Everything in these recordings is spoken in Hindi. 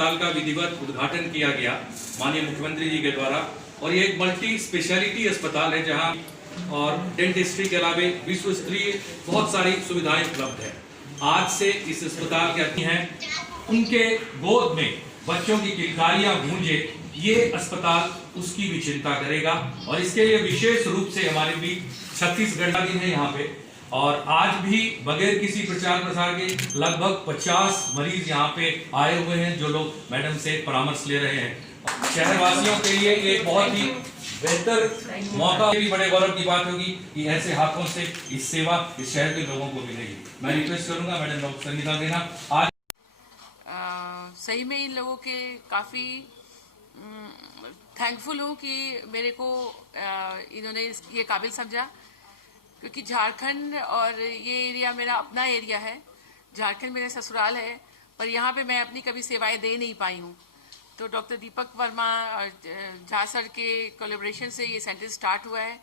साल का विधिवत उद्घाटन किया गया माननीय मुख्यमंत्री जी के द्वारा। और ये एक मल्टी स्पेशलिटी अस्पताल है जहां और डेंटिस्ट्री के अलावा विश्व स्तरीय बहुत सारी सुविधाएं उपलब्ध है। आज से इस अस्पताल के अतिथि हैं, उनके गोद में बच्चों की किलकारियां गूंजे, ये अस्पताल उसकी भी चिंता करेगा। और इसके लिए विशेष रूप से हमारे भी छत्तीसगढ़ का दिन है यहाँ पे, और आज भी बगैर किसी प्रचार प्रसार के लगभग 50 मरीज यहाँ पे आए हुए हैं जो लोग मैडम से परामर्श ले रहे हैं। शहरवासियों के लिए एक बहुत ही बेहतर मौका, भी बड़े गौरव की बात होगी कि ऐसे हाथों से इस सेवा इस शहर के लोगों को मिलेगी। मैं रिक्वेस्ट करूंगा मैडम डॉक्टर संगीता देना। आज सही में इन लोगों के काफ़ी थैंकफुल हूँ कि मेरे को इन्होंने ये काबिल समझा, क्योंकि झारखंड और ये एरिया मेरा अपना एरिया है। झारखंड मेरा ससुराल है, पर यहाँ पे मैं अपनी कभी सेवाएं दे नहीं पाई हूँ। तो डॉक्टर दीपक वर्मा और झा सर के कोलैबोरेशन से ये सेंटर स्टार्ट हुआ है।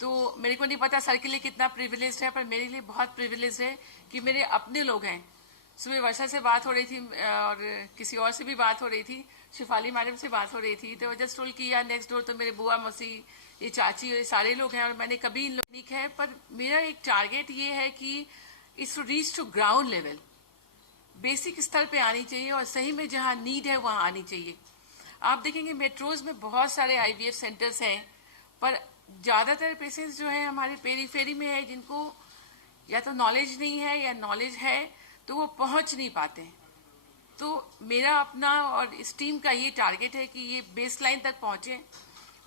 तो मेरे को नहीं पता सर के लिए कितना प्रिविलेज है, पर मेरे लिए बहुत प्रिविलेज है कि मेरे अपने लोग हैं। सुबह वर्षा से बात हो रही थी और किसी और से भी बात हो रही थी, शिफाली मैडम से बात हो रही थी, तो जस्ट टोल कि यार नेक्स्ट डोर तो मेरे बुआ मौसी, ये चाची, ये सारे लोग हैं और मैंने कभी इन लोग नहीं है। पर मेरा एक टारगेट ये है कि it's reach to ground level, basic स्तर पे आनी चाहिए और सही में जहाँ नीड है वहाँ आनी चाहिए। आप देखेंगे मेट्रोज में बहुत सारे IVF सेंटर्स हैं, पर ज़्यादातर पेशेंट्स जो है हमारे पेरीफेरी में है, जिनको या तो नॉलेज नहीं है या नॉलेज है तो वो पहुँच नहीं पाते हैं। तो मेरा अपना और इस टीम का ये टारगेट है कि ये बेस लाइन तक पहुँचे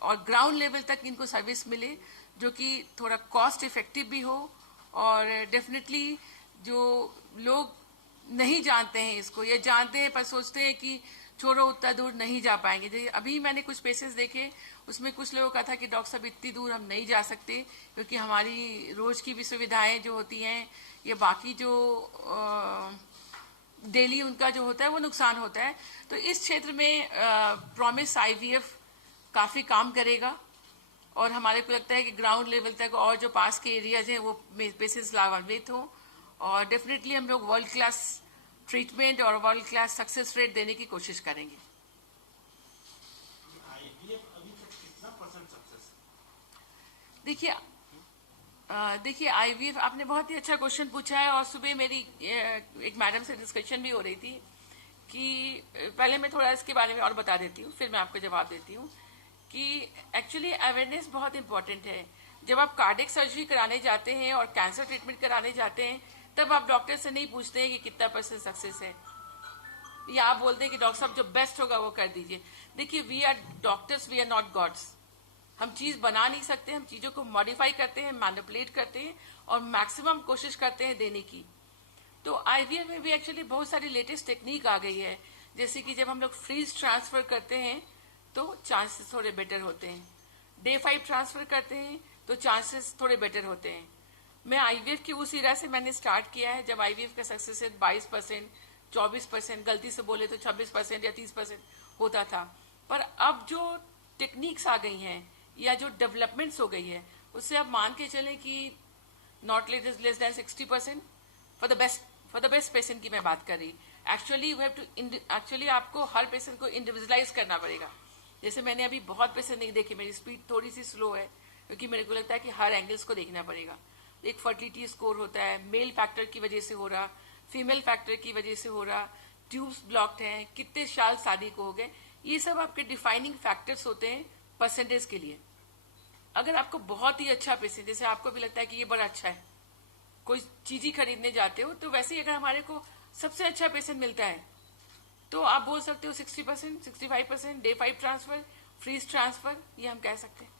और ग्राउंड लेवल तक इनको सर्विस मिले, जो कि थोड़ा कॉस्ट इफेक्टिव भी हो। और डेफिनेटली जो लोग नहीं जानते हैं इसको या जानते हैं पर सोचते हैं कि छोड़ो उतना दूर नहीं जा पाएंगे। जैसे अभी मैंने कुछ पेशेंट्स देखे, उसमें कुछ लोगों का था कि डॉक्टर साहब इतनी दूर हम नहीं जा सकते क्योंकि हमारी रोज की भी सुविधाएं जो होती हैं या बाकी जो डेली उनका जो होता है वो नुकसान होता है। तो इस क्षेत्र में प्रॉमिस IVF काफ़ी काम करेगा और हमारे को लगता है कि ग्राउंड लेवल तक और जो पास के एरियाज हैं वो पेशेंट्स लाभान्वित हों। और डेफिनेटली हम लोग वर्ल्ड क्लास ट्रीटमेंट और वर्ल्ड क्लास सक्सेस रेट देने की कोशिश करेंगे। देखिए IVF आपने बहुत ही अच्छा क्वेश्चन पूछा है। और सुबह मेरी एक मैडम से डिस्कशन भी हो रही थी कि पहले मैं थोड़ा इसके बारे में और बता देती हूँ, फिर मैं आपको जवाब देती हूँ कि एक्चुअली अवेयरनेस बहुत इंपॉर्टेंट है। जब आप कार्डियक सर्जरी कराने जाते हैं और कैंसर ट्रीटमेंट कराने जाते हैं, तब आप डॉक्टर से नहीं पूछते हैं कि कितना % सक्सेस है, या आप बोलते हैं कि डॉक्टर साहब जो बेस्ट होगा वो कर दीजिए। देखिए, we are doctors, we are not gods. हम चीज बना नहीं सकते, हम चीजों को मॉडिफाई करते हैं, मैनिपुलेट करते हैं और मैक्सिमम कोशिश करते हैं देने की। तो IVF में भी एक्चुअली बहुत सारी लेटेस्ट टेक्निक आ गई है, जैसे कि जब हम लोग फ्रीज ट्रांसफर करते हैं तो चांसेस थोड़े बेटर होते हैं, Day 5 ट्रांसफर करते हैं तो चांसेस थोड़े बेटर होते हैं। मैं IVF की उस इरा से मैंने स्टार्ट किया है जब IVF का सक्सेस रेट 22%, 24%, गलती से बोले तो 26% या 30% होता था। पर अब जो टेक्निक्स आ गई हैं या जो डेवलपमेंट्स हो गई है, उससे आप मान के चलें कि not less than 60% for the best patient की मैं बात कर रही। एक्चुअली आपको हर पेशेंट को इंडिविजुअलाइज करना पड़ेगा। जैसे मैंने अभी बहुत पेशेंट नहीं देखे, मेरी स्पीड थोड़ी सी स्लो है क्योंकि मेरे को लगता है कि हर एंगल्स को देखना पड़ेगा। एक फर्टिलिटी स्कोर होता है, मेल फैक्टर की वजह से हो रहा, फीमेल फैक्टर की वजह से हो रहा, ट्यूब्स ब्लॉक्ड हैं, कितने साल शादी को हो गए, ये सब आपके डिफाइनिंग फैक्टर्स होते हैं परसेंटेज के लिए। अगर आपको बहुत ही अच्छा पेशेंट, जैसे आपको भी लगता है कि ये बड़ा अच्छा है, कोई चीज ही खरीदने जाते हो, तो वैसे ही अगर हमारे को सबसे अच्छा पेशेंट मिलता है तो आप बोल सकते हो 60%, 65%, Day 5 ट्रांसफर, फ्रीज ट्रांसफर, ये हम कह सकते हैं।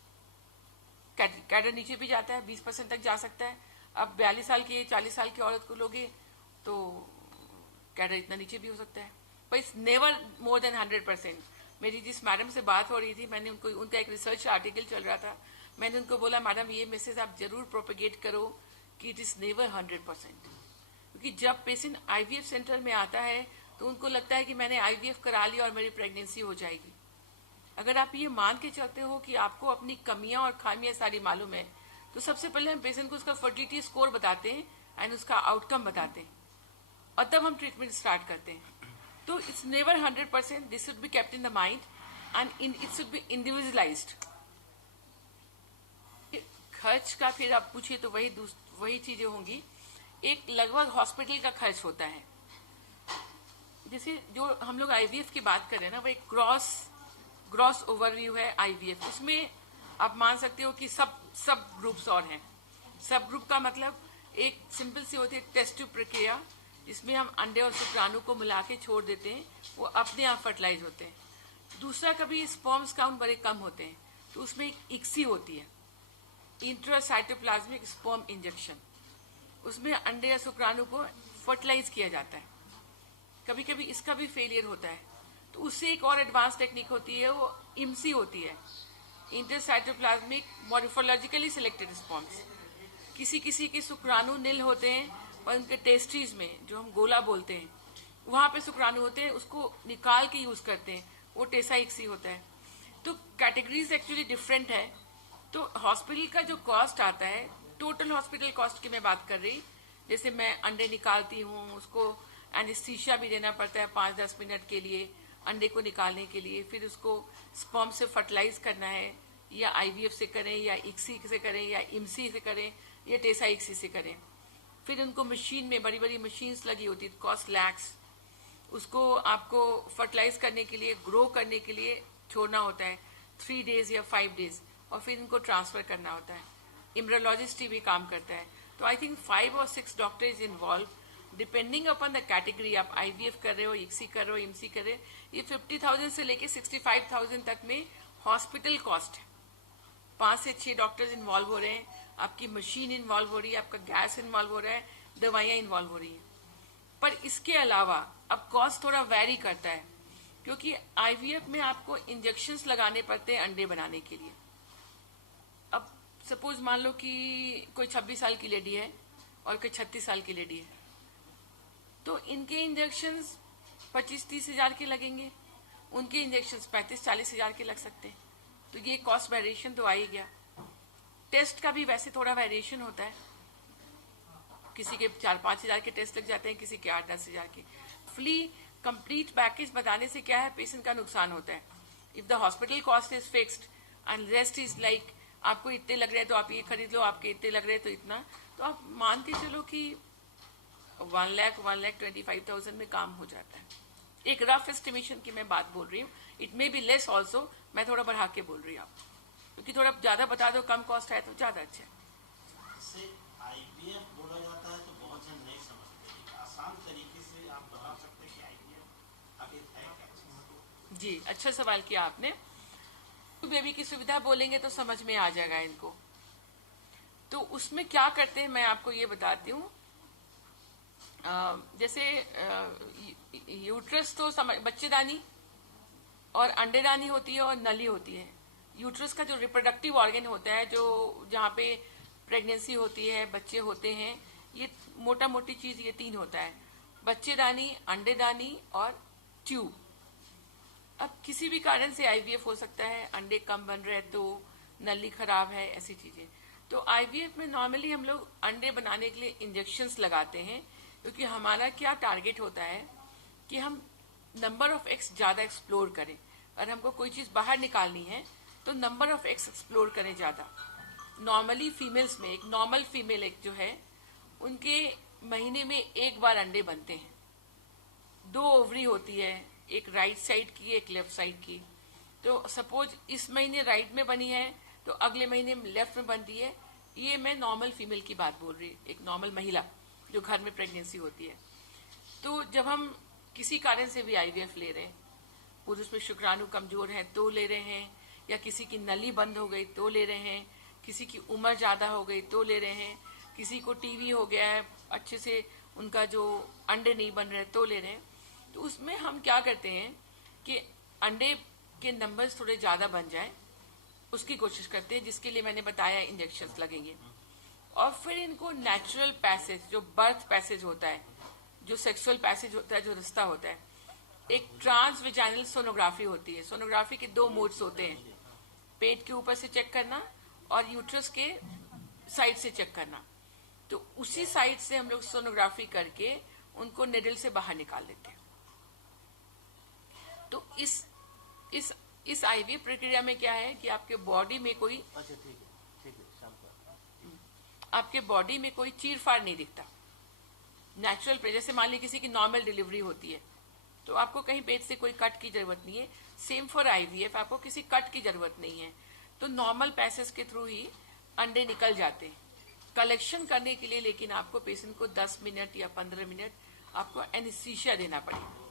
कैडर नीचे भी जाता है, 20% तक जा सकता है। अब 42 साल की 40 साल की औरत को लोगे तो कैडर इतना नीचे भी हो सकता है, पर इट्स नेवर मोर देन 100%। मेरी जिस मैडम से बात हो रही थी, मैंने उनका एक रिसर्च आर्टिकल चल रहा था, मैंने उनको बोला मैडम ये मैसेज आप जरूर प्रोपेगेट करो कि इट इज नेवर 100%। क्योंकि जब पेशेंट IVF सेंटर में आता है तो उनको लगता है कि मैंने IVF करा लिया और मेरी प्रेगनेंसी हो जाएगी। अगर आप ये मान के चलते हो कि आपको अपनी कमियां और खामियां सारी मालूम है, तो सबसे पहले हम पेशेंट को उसका फर्टिलिटी स्कोर बताते हैं एंड उसका आउटकम बताते हैं और तब हम ट्रीटमेंट स्टार्ट करते हैं। तो it's never 100%, this should be kept in the mind and it should be individualised. खर्च का फिर आप पूछिए तो वही चीजें होंगी। एक लगभग हॉस्पिटल का खर्च होता है, जैसे जो हम लोग आईवीएफ की बात कर रहे हैं ना, वो एक ग्रॉस ओवरव्यू है आईवीएफ। उसमें आप मान सकते हो कि सब ग्रुप्स और हैं। सब ग्रुप का मतलब एक सिंपल सी होती है टेस्ट ट्यूब प्रक्रिया, जिसमें हम अंडे और शुक्राणु को मिला के छोड़ देते हैं, वो अपने आप फर्टिलाइज होते हैं। दूसरा, कभी स्पर्म्स काउंट बड़े कम होते हैं तो उसमें एक इक्सी होती है, इंट्रासाइटोप्लाज्मिक स्पर्म इंजेक्शन। उसमें अंडे या शुक्राणु को फर्टिलाइज किया जाता है। कभी कभी इसका भी फेलियर होता है, तो उससे एक और एडवांस टेक्निक होती है, वो इमसी होती है, इंटरसाइटोप्लाज्मिक मॉर्फोलॉजिकली सिलेक्टेड स्पर्म्स। किसी किसी के शुक्राणु नील होते हैं और उनके टेस्टीज में, जो हम गोला बोलते हैं, वहां पे शुक्राणु होते हैं, उसको निकाल के यूज करते हैं, वो टेसा इक्सी होता है। तो कैटेगरीज एक्चुअली डिफरेंट है। तो हॉस्पिटल का जो कॉस्ट आता है, टोटल हॉस्पिटल कॉस्ट की मैं बात कर रही, जैसे मैं अंडे निकालती हूँ, उसको एनेस्थीसिया भी देना पड़ता है 5-10 मिनट के लिए अंडे को निकालने के लिए, फिर उसको स्पर्म से फर्टिलाइज करना है, या आईवीएफ से करें, या इक्सी से करें, या इमसी से करें, या टेसा इक्सी से करें। फिर उनको मशीन में बड़ी बड़ी मशीन्स लगी होती है, कॉस्ट लैक्स। उसको आपको फर्टिलाइज करने के लिए, ग्रो करने के लिए छोड़ना होता है 3 डेज या 5 डेज, और फिर इनको ट्रांसफर करना होता है। इम्ब्रोलॉजिस्ट भी काम करता है। तो आई थिंक 5 और 6 doctors involve, depending upon the category. आप आईवीएफ कर रहे हो, इक्सी कर रहे हो, इमसी कर रहे हो, ये 50,000 से लेके 65,000 तक में हॉस्पिटल कॉस्ट है। 5 से 6 डॉक्टर्स इन्वॉल्व हो रहे हैं, आपकी मशीन इन्वॉल्व हो रही है, आपका गैस इन्वॉल्व हो रहा है, दवाइयां इन्वॉल्व हो रही हैं। पर इसके अलावा अब कॉस्ट थोड़ा वेरी करता है, क्योंकि आईवीएफ में आपको इंजेक्शंस लगाने पड़ते हैं अंडे बनाने के लिए। अब सपोज मान लो कि कोई 26 साल की लेडी है और कोई 36 साल की लेडी है, तो इनके इंजेक्शंस 25-30 हजार के लगेंगे, उनके इंजेक्शंस 35-40 हजार के लग सकते हैं। तो ये कॉस्ट वेरिएशन तो आ ही गया। टेस्ट का भी वैसे थोड़ा वेरिएशन होता है, किसी के 4-5 हजार के टेस्ट लग जाते हैं, किसी के 8-10 हजार के। फुली कंप्लीट पैकेज बताने से क्या है, पेशेंट का नुकसान होता है। If the hospital cost is fixed and rest is like, आपको इतने लग रहे हैं तो आप ये खरीद लो, आपके इतने लग रहे हैं तो इतना, तो आप मान के चलो कि 1,25,000 में काम हो जाता है। एक रफ एस्टिमेशन की मैं बात बोल रही हूँ, it may be less also, मैं थोड़ा बढ़ा के बोल रही हूँ आपको, क्योंकि थोड़ा ज्यादा बता दो, कम कॉस्ट है तो ज्यादा अच्छा है। इसे आईवीएफ बोला जाता है तो बहुत जन नहीं समझते, एक आसान तरीके से आप बता सकते हैं कि आईवीएफ आगे है क्या चीज? जी, अच्छा सवाल किया आपने। बेबी की सुविधा बोलेंगे तो समझ में आ जाएगा इनको। तो उसमें क्या करते हैं मैं आपको ये बताती हूँ। जैसे यूट्रस तो बच्चेदानी और अंडेदानी होती है और नली होती है। यूट्रस का जो रिप्रोडक्टिव ऑर्गन होता है, जो जहाँ पे प्रेगनेंसी होती है, बच्चे होते हैं, ये मोटा मोटी चीज ये 3 होता है, बच्चेदानी, अंडेदानी और ट्यूब। अब किसी भी कारण से आईवीएफ हो सकता है, अंडे कम बन रहे तो, नली खराब है, ऐसी चीजें। तो आईवीएफ में नॉर्मली हम लोग अंडे बनाने के लिए इंजेक्शंस लगाते हैं, क्योंकि हमारा क्या टारगेट होता है कि हम नंबर ऑफ एग्स ज्यादा एक्सप्लोर करें। अगर हमको कोई चीज बाहर निकालनी है तो नंबर ऑफ एग्स एक्सप्लोर करें ज्यादा। नॉर्मली फीमेल्स में, एक नॉर्मल फीमेल एग जो है, उनके महीने में 1 बार अंडे बनते हैं। 2 ओवरी होती है, एक राइट साइड की, एक लेफ्ट साइड की। तो सपोज इस महीने राइट में बनी है तो अगले महीने लेफ्ट में बनती है। ये मैं नॉर्मल फीमेल की बात बोल रही हूँ, एक नॉर्मल महिला जो घर में प्रेगनेंसी होती है। तो जब हम किसी कारण से भी आईवीएफ ले रहे हैं, पुरुष में शुक्राणु कमजोर है तो ले रहे हैं, या किसी की नली बंद हो गई तो ले रहे हैं, किसी की उम्र ज्यादा हो गई तो ले रहे हैं, किसी को टीवी हो गया है, अच्छे से उनका जो अंडे नहीं बन रहे तो ले रहे हैं। तो उसमें हम क्या करते हैं कि अंडे के नंबर्स थोड़े ज्यादा बन जाए, उसकी कोशिश करते हैं, जिसके लिए मैंने बताया इंजेक्शंस लगेंगे। और फिर इनको नेचुरल पैसेज, जो बर्थ पैसेज होता है, जो सेक्सुअल पैसेज होता है, जो रास्ता होता है, एक ट्रांस विजाइनल सोनोग्राफी होती है। सोनोग्राफी के 2 मोड्स होते हैं, पेट के ऊपर से चेक करना और यूट्रस के साइड से चेक करना। तो उसी साइड से हम लोग सोनोग्राफी करके उनको निडल से बाहर निकाल लेते हैं। इस आईवीएफ प्रक्रिया में क्या है कि आपके बॉडी में कोई अच्छा ठीक है शाम को आपके बॉडी में कोई चीरफाड़ नहीं दिखता। नेचुरल जैसे मान लीजिए किसी की नॉर्मल डिलीवरी होती है तो आपको कहीं पेट से कोई कट की जरूरत नहीं है। सेम फॉर आईवीएफ, आपको किसी कट की जरूरत नहीं है। तो नॉर्मल पैसेज के थ्रू ही अंडे निकल जाते हैं। कलेक्शन करने के लिए लेकिन आपको पेशेंट को 10 मिनट या 15 मिनट आपको एनेस्थीसिया देना पड़ेगा,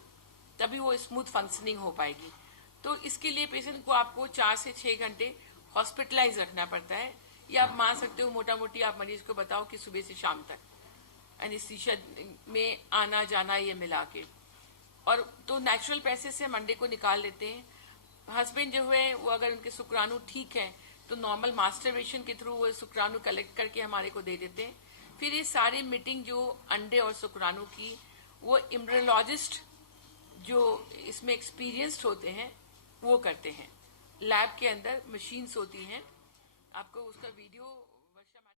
तभी वो स्मूथ फंक्शनिंग हो पाएगी। तो इसके लिए पेशेंट को आपको 4 से 6 घंटे हॉस्पिटलाइज रखना पड़ता है, या आप मान सकते हो मोटा मोटी आप मरीज को बताओ कि सुबह से शाम तक एनेस्थीसिया में आना जाना ये मिला के। और तो नेचुरल पैसेज से हम अंडे को निकाल लेते हैं। हस्बैंड जो है वो अगर उनके शुक्राणु ठीक है तो नॉर्मल मास्टरबेशन के थ्रू वो शुक्राणु कलेक्ट करके हमारे को दे देते हैं। फिर ये सारी मीटिंग जो अंडे और शुक्राणु की वो एम्ब्रियोलॉजिस्ट जो इसमें एक्सपीरियंस्ड होते हैं वो करते हैं। लैब के अंदर मशीन्स होती हैं, आपको उसका वीडियो